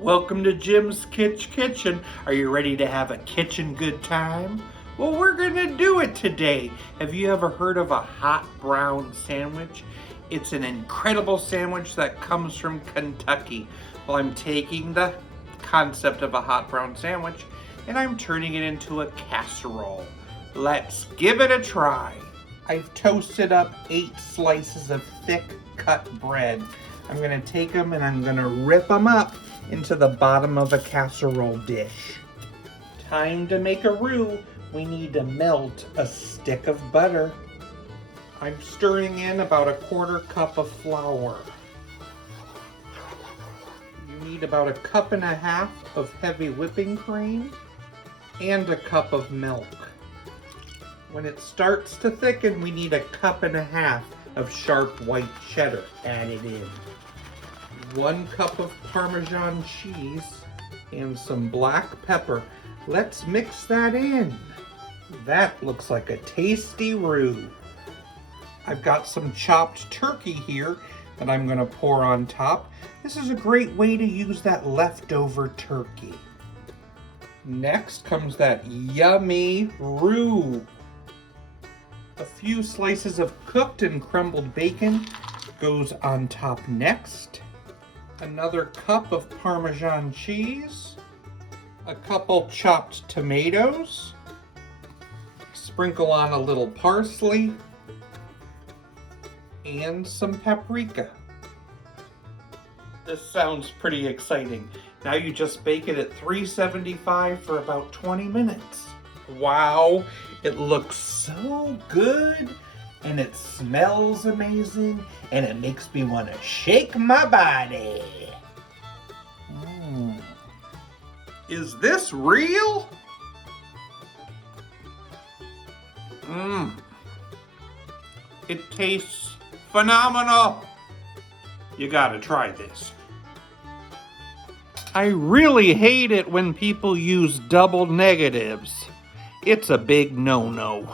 Welcome to Jim's Kitchen. Are you ready to have a kitchen good time? Well, we're gonna do it today. Have you ever heard of a hot brown sandwich? It's an incredible sandwich that comes from Kentucky. Well, I'm taking the concept of a hot brown sandwich and I'm turning it into a casserole. Let's give it a try. I've toasted up 8 slices of thick cut bread. I'm gonna take them and I'm gonna rip them up into the bottom of a casserole dish. Time to make a roux. We need to melt a stick of butter. I'm stirring in about 1/4 cup of flour. You need about 1.5 cups of heavy whipping cream and 1 cup of milk. When it starts to thicken, we need 1.5 cups of sharp white cheddar added in. 1 cup of Parmesan cheese and some black pepper. Let's mix that in. That looks like a tasty roux. I've got some chopped turkey here that I'm going to pour on top. This is a great way to use that leftover turkey. Next comes that yummy roux. A few slices of cooked and crumbled bacon goes on top next. Another cup of Parmesan cheese, a couple chopped tomatoes, sprinkle on a little parsley, and some paprika. This sounds pretty exciting. Now you just bake it at 375 for about 20 minutes. Wow, it looks so good and it smells amazing and it makes me want to shake my body. Is this real? It tastes phenomenal. You gotta try this. I really hate it when people use double negatives. It's a big no-no.